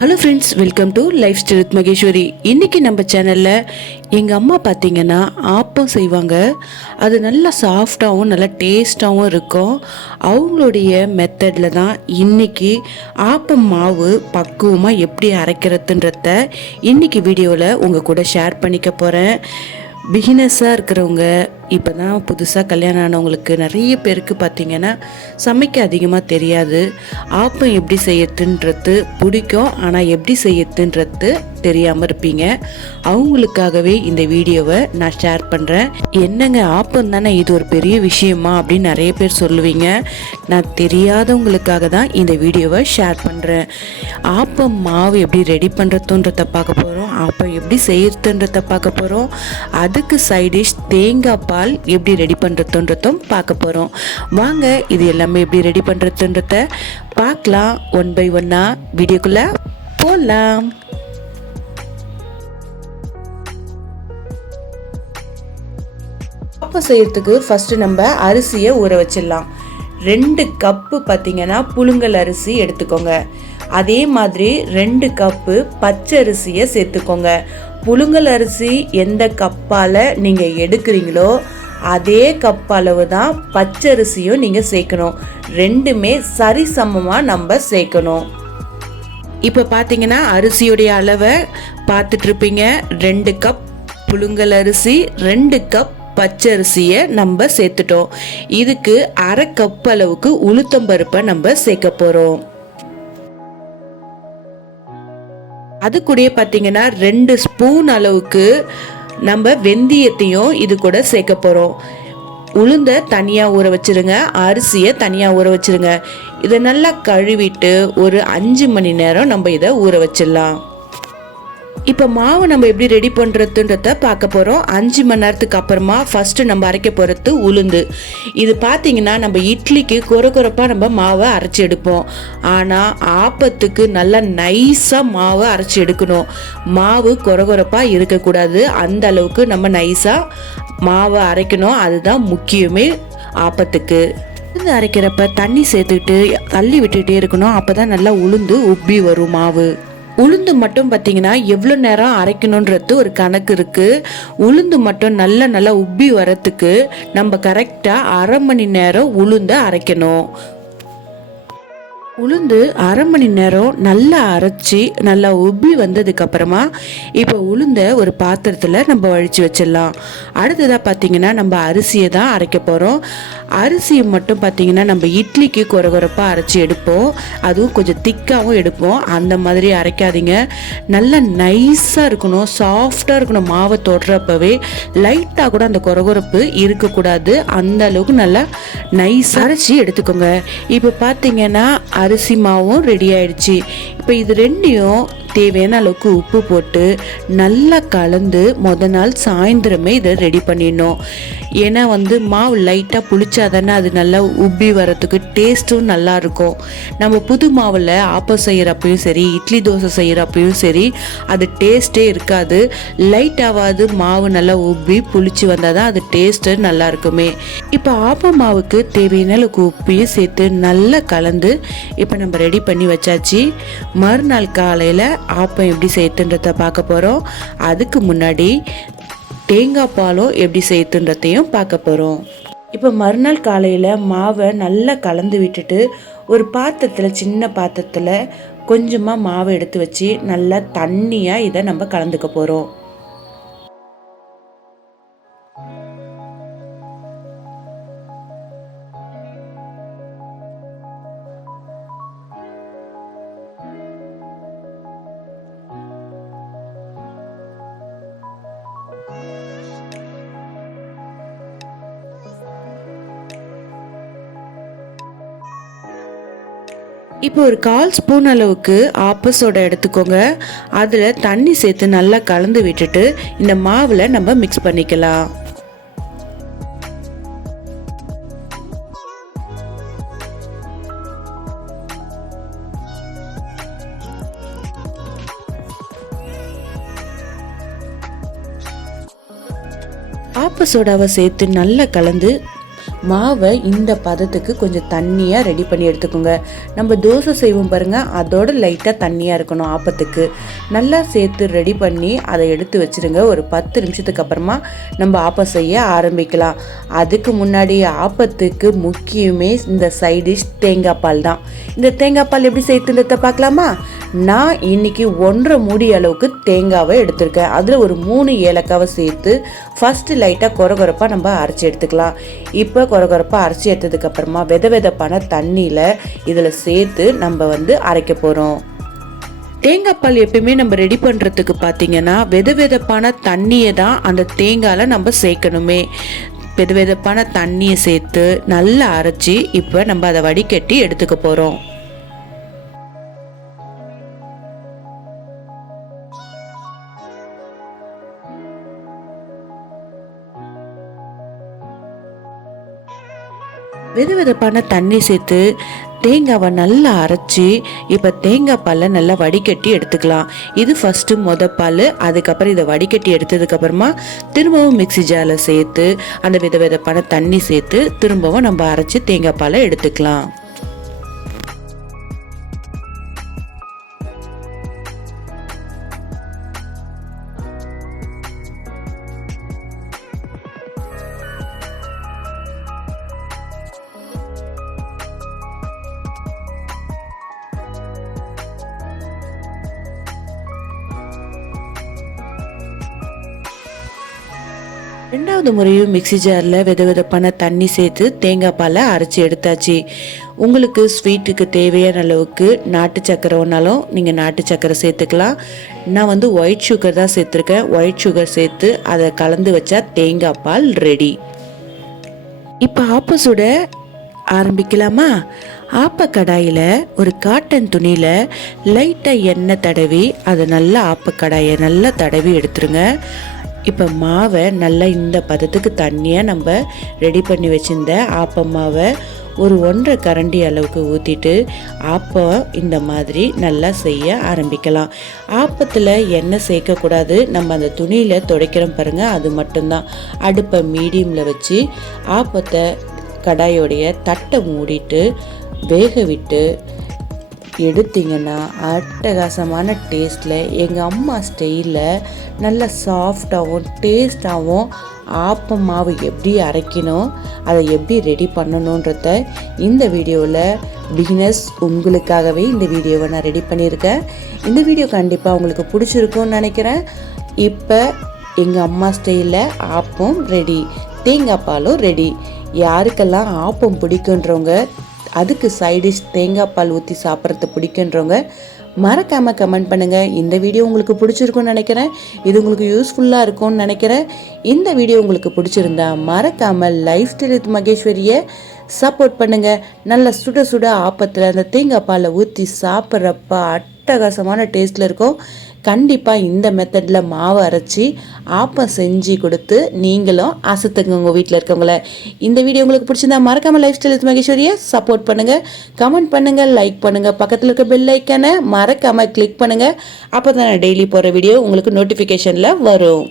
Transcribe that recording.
Hello friends welcome to life style with Maheswari இன்றைக்கி நம்ம சேனலில் எங்கள் அம்மா பார்த்தீங்கன்னா ஆப்பம் செய்வாங்க. அது நல்லா சாஃப்டாகவும் நல்லா டேஸ்ட்டாகவும் இருக்கும். அவங்களுடைய மெத்தடில் தான் இன்றைக்கி ஆப்பம் மாவு பக்குவமாக எப்படி அரைக்கிறதுன்றத இன்றைக்கி வீடியோவில் உங்கள் கூட ஷேர் பண்ணிக்க போகிறேன் பிகினஸாக இருக்கிறவங்க இப்போ தான் புதுசாக கல்யாணம் ஆனவங்களுக்கு நிறைய பேருக்கு பார்த்தீங்கன்னா சமைக்க அதிகமாக தெரியாது. ஆப்பம் எப்படி செய்யறதுன்றது பிடிக்கும். ஆனால் எப்படி செய்யறதுன்றது தெரியாமல் இருப்பீங்க. அவங்களுக்காகவே இந்த வீடியோவை நான் ஷேர் பண்ணுறேன் என்னங்க ஆப்பம் தானே இது ஒரு பெரிய விஷயமா அப்படின்னு நிறைய பேர் சொல்லுவீங்க. நான் தெரியாதவங்களுக்காக தான் இந்த வீடியோவை ஷேர் பண்ணுறேன் ஆப்பம் மாவு எப்படி ரெடி பண்ணுறதுன்றத பார்க்க போகிறோம் அப்போ எப்படி செய்யறதுன்றத பார்க்க போகிறோம் அதுக்கு சைடிஷ் தேங்காய் பால் எப்படி ரெடி பண்ணுறதுன்றதும் பார்க்க போகிறோம் வாங்க இது எல்லாமே எப்படி ரெடி பண்ணுறதுன்றத பார்க்கலாம். ஒன் பை ஒன்னாக வீடியோக்குள்ளே போகலாம் ஆப்பம் செய்யறதுக்கு ஃபஸ்ட்டு நம்ம அரிசியை ஊற வச்சிடலாம். ரெண்டு கப்பு பார்த்தீங்கன்னா புழுங்கல் அரிசி எடுத்துக்கோங்க. அதே மாதிரி ரெண்டு கப்பு பச்சை அரிசியை சேர்த்துக்கோங்க. புழுங்கல் அரிசி எந்த கப்பால் நீங்கள் எடுக்கிறீங்களோ அதே கப் அளவு தான் பச்சரிசியும் நீங்கள் சேர்க்கணும். ரெண்டுமே சரிசமமாக நம்ம சேர்க்கணும். இப்போ பார்த்தீங்கன்னா அரிசியுடைய அளவை பார்த்துட்ருப்பீங்க. ரெண்டு கப் புழுங்கல் அரிசி ரெண்டு கப் பச்சரிசியை நம்ம சேர்த்துட்டோம். இதுக்கு அரை கப் அளவுக்கு உளுத்தம்பருப்பை நம்ம சேர்க்க போகிறோம் அது கூடயே பார்த்தீங்கன்னா ரெண்டு ஸ்பூன் அளவுக்கு நம்ம வெந்தயத்தையும் இது கூட சேர்க்க போகிறோம் உளுந்த தனியாக ஊற வச்சிருங்க அரிசியை தனியாக ஊற வச்சிருங்க. இதை நல்லா கழுவிட்டு ஒரு அஞ்சு மணி நேரம் நம்ம இதை ஊற வச்சிடலாம். இப்போ மாவு நம்ம எப்படி ரெடி பண்ணுறதுன்றத பார்க்க போகிறோம் அஞ்சு மணி நேரத்துக்கு அப்புறமா ஃபஸ்ட்டு நம்ம அரைக்க போகிறது உளுந்து. இது பார்த்தீங்கன்னா நம்ம இட்லிக்கு குறை குறைப்பாக நம்ம மாவை அரைச்சி எடுப்போம். ஆனால் ஆப்பத்துக்கு நல்லா நைஸாக மாவை அரைச்சி எடுக்கணும். மாவு குறை குறைப்பாக இருக்கக்கூடாது. அந்த அளவுக்கு நம்ம நைஸாக மாவை அரைக்கணும். அதுதான் முக்கியமே ஆப்பத்துக்கு. உளுந்து அரைக்கிறப்ப தண்ணி சேர்த்துக்கிட்டு தள்ளி விட்டுகிட்டே இருக்கணும். அப்போ தான் நல்லா உளுந்து உப்பி வரும் மாவு. உளுந்து மட்டும் பார்த்தீங்கன்னா எவ்வளோ நேரம் அரைக்கணுன்றது ஒரு கணக்கு இருக்குது உளுந்து மட்டும் நல்ல நல்லா உப்பி வரத்துக்கு நம்ம கரெக்டாக அரை மணி நேரம் உளுந்து அரைக்கணும். உளுந்து அரை மணி நேரம் நல்லா அரைச்சி நல்லா உப்பி வந்ததுக்கப்புறமா இப்போ உளுந்த ஒரு பாத்திரத்தில் நம்ம வழித்து வச்சிடலாம். அடுத்ததாக பார்த்தீங்கன்னா நம்ம அரிசியை தான் அரைக்க போகிறோம் அரிசியை மட்டும் பார்த்தீங்கன்னா நம்ம இட்லிக்கு குறை குறைப்பாக அரைச்சி எடுப்போம். அதுவும் கொஞ்சம் திக்காகவும் எடுப்போம். அந்த மாதிரி அரைக்காதீங்க. நல்லா நைஸாக இருக்கணும். சாஃப்டாக இருக்கணும் மாவை தொடுறப்பவே. லைட்டாக கூட அந்த குறகுறப்பு இருக்கக்கூடாது. அந்த அளவுக்கு நல்லா நைஸ் அரைச்சி எடுத்துக்கோங்க. இப்போ பார்த்தீங்கன்னா அரிசி மாவும் ரெடி ஆயிடுச்சு. இப்போ இது ரெண்டையும் தேவையான அளவுக்கு உப்பு போட்டு நல்லா கலந்து மொதல் நாள் சாயந்தரமே இதை ரெடி பண்ணிடணும். ஏன்னா வந்து மாவு லைட்டாக புளிச்சா தானே அது நல்லா உப்பி வரத்துக்கு டேஸ்ட்டும் நல்லாயிருக்கும். நம்ம புது மாவில் ஆப்பம் செய்கிறப்பையும் சரி இட்லி தோசை செய்கிறப்பையும் சரி அது டேஸ்ட்டே இருக்காது. லைட்டாவது மாவு நல்லா உப்பி புளிச்சு வந்தால் தான் அது டேஸ்ட்டு நல்லா இருக்குமே இப்போ ஆப்பம் மாவுக்கு தேவையான அளவுக்கு உப்பையும் சேர்த்து நல்லா கலந்து இப்போ நம்ம ரெடி பண்ணி வச்சாச்சு. மறுநாள் காலையில் ஆப்பம் எப்படி செய்யுதுன்றத பார்க்க போகிறோம் அதுக்கு முன்னாடி தேங்காய் பாலும் எப்படி செய்யுதுன்றதையும் பார்க்க போகிறோம் இப்போ மறுநாள் காலையில் மாவை நல்லா கலந்து விட்டுட்டு ஒரு பாத்திரத்தில் சின்ன பாத்திரத்தில் கொஞ்சமாக மாவை எடுத்து வச்சு நல்லா தண்ணியாக இதை நம்ம கலந்துக்க போகிறோம் இப்போ ஒரு கால் ஸ்பூன் அளவுக்கு ஆப்பஸோட எடுத்துக்கோங்க. அதில் தண்ணி சேர்த்து நல்லா கலந்து விட்டுட்டு இந்த மாவில் நம்ம மிக்ஸ் பண்ணிக்கலாம். ஆப்ப சோடாவை சேர்த்து நல்லா கலந்து மாவை இந்த பதத்துக்கு கொஞ்சம் தண்ணியாக ரெடி பண்ணி எடுத்துக்கோங்க. நம்ம தோசை செய்வோம் பாருங்கள் அதோட லைட்டாக தண்ணியாக இருக்கணும் ஆப்பத்துக்கு. நல்லா சேர்த்து ரெடி பண்ணி அதை எடுத்து வச்சுருங்க. ஒரு பத்து நிமிஷத்துக்கு அப்புறமா நம்ம ஆப்பம் செய்ய ஆரம்பிக்கலாம். அதுக்கு முன்னாடி ஆப்பத்துக்கு முக்கியமே இந்த சைட் டிஷ் தேங்காய் பால் தான். இந்த தேங்காய் பால் எப்படி செய்யறத பார்க்கலாமா? நான் இன்னைக்கு ஒன்றரை மூடி அளவுக்கு தேங்காவை எடுத்திருக்கேன். அதில் ஒரு மூணு ஏலக்காவை சேர்த்து ஃபஸ்ட்டு லைட்டாக குறகுறப்பாக நம்ம அரைச்சி எடுத்துக்கலாம். இப்போ கொரகொரப்பாக அரைச்சி எடுத்ததுக்கப்புறமா வித விதப்பான தண்ணியில் இதில் சேர்த்து நம்ம வந்து அரைக்க போகிறோம் தேங்காய் பால் எப்பயுமே நம்ம ரெடி பண்ணுறதுக்கு பார்த்தீங்கன்னா வெத வெதப்பான தண்ணியை தான் அந்த தேங்காயில் நம்ம சேர்க்கணுமே. வெத வெதப்பான தண்ணியை சேர்த்து நல்லா அரைச்சி இப்போ நம்ம அதை வடிகட்டி எடுத்துக்க போகிறோம் வெதுவெதுப்பான தண்ணி சேர்த்து தேங்காவை நல்லா அரைச்சி இப்போ தேங்காய் பாலை நல்லா வடிகட்டி எடுத்துக்கலாம். இது ஃபஸ்ட்டு மொத பால் அதுக்கப்புறம் இதை வடிகட்டி எடுத்ததுக்கப்புறமா திரும்பவும் மிக்சி ஜாரில் சேர்த்து அந்த வித விதப்பான தண்ணி சேர்த்து திரும்பவும் நம்ம அரைச்சி தேங்காய் பாலை எடுத்துக்கலாம். ரெண்டாவது முறையும் மிக்ஸி ஜாரில் வித விதப்பான தண்ணி சேர்த்து தேங்காய் பாலை அரைச்சி எடுத்தாச்சு. உங்களுக்கு ஸ்வீட்டுக்கு தேவையான அளவுக்கு நாட்டு சக்கரை ஒன்றாலும் நீங்கள் நாட்டு சக்கரை சேர்த்துக்கலாம். நான் வந்து ஒயிட் சுகர் தான் சேர்த்துருக்கேன். ஒயிட் சுகர் சேர்த்து அதை கலந்து வச்சா தேங்காய் பால் ரெடி இப்போ ஆப்போசுட ஆரம்பிக்கலாமா? ஆப்ப கடாயில் ஒரு காட்டன் துணியில் லைட்டாக எண்ணெய் தடவி அதை நல்லா ஆப்ப கடாயை நல்லா தடவி எடுத்துருங்க. இப்போ மாவை நல்லா இந்த பதத்துக்கு தண்ணியாக நம்ம ரெடி பண்ணி வச்சுருந்த ஆப்ப மாவை ஒரு ஒன்றரை கரண்டி அளவுக்கு ஊற்றிட்டு ஆப்பம் இந்த மாதிரி நல்லா செய்ய ஆரம்பிக்கலாம். ஆப்பத்தில் எண்ணெய் சேர்க்கக்கூடாது நம்ம அந்த துணியில் துடைக்கிறோம் பாருங்கள் அது மட்டும்தான். அடுப்பை மீடியமில் வச்சு ஆப்பத்தை கடாயோடைய தட்டை மூடிட்டு வேக விட்டு எடுத்தீங்கன்னா அட்டகாசமான டேஸ்ட்டில் எங்கள் அம்மா ஸ்டைலில் நல்ல சாஃப்டாகவும் டேஸ்டாகவும் ஆப்பம் மாவு எப்படி அரைக்கணும் அதை எப்படி ரெடி பண்ணணுன்றத இந்த வீடியோவில் பிகினர்ஸ் உங்களுக்காகவே இந்த வீடியோவை நான் ரெடி பண்ணியிருக்கேன். இந்த வீடியோ கண்டிப்பாக உங்களுக்கு பிடிச்சிருக்கும்னு நினைக்கிறேன். இப்போ எங்கள் அம்மா ஸ்டைலில் ஆப்பம் ரெடி தேங்காய் பாலும் ரெடி யாருக்கெல்லாம் ஆப்பம் பிடிக்குன்றவங்க அதுக்கு சைடிஷ் தேங்காய் பால் ஊற்றி சாப்பிட்றது பிடிக்குன்றவங்க மறக்காமல் கமெண்ட் பண்ணுங்கள் இந்த வீடியோ உங்களுக்கு பிடிச்சிருக்கும்னு நினைக்கிறேன். இது உங்களுக்கு யூஸ்ஃபுல்லாக இருக்கும்னு நினைக்கிறேன். இந்த வீடியோ உங்களுக்கு பிடிச்சிருந்தா மறக்காமல் லைஃப் ஸ்டைல் வித் மகேஸ்வரியை சப்போர்ட் பண்ணுங்கள் நல்ல சுட சுட ஆப்பத்தில் அந்த தேங்காய் பாலை ஊற்றி சாப்பிட்றப்ப அட்டகாசமான டேஸ்ட்டில் இருக்கும். கண்டிப்பாக இந்த மெத்தடில் மாவு அரைச்சி ஆப்பம் செஞ்சு கொடுத்து நீங்களும் அசத்துங்க உங்கள் வீட்டில் இருக்கவங்கள. இந்த வீடியோ உங்களுக்கு பிடிச்சிருந்தா மறக்காமல் லைஃப் ஸ்டைல் மகேஸ்வரியை சப்போர்ட் பண்ணுங்கள் கமெண்ட் பண்ணுங்கள் லைக் பண்ணுங்கள் பக்கத்தில் இருக்க பெல் ஐக்கனை மறக்காமல் கிளிக் பண்ணுங்கள் அப்போ தான் டெய்லி போகிற வீடியோ உங்களுக்கு நோட்டிஃபிகேஷனில் வரும்.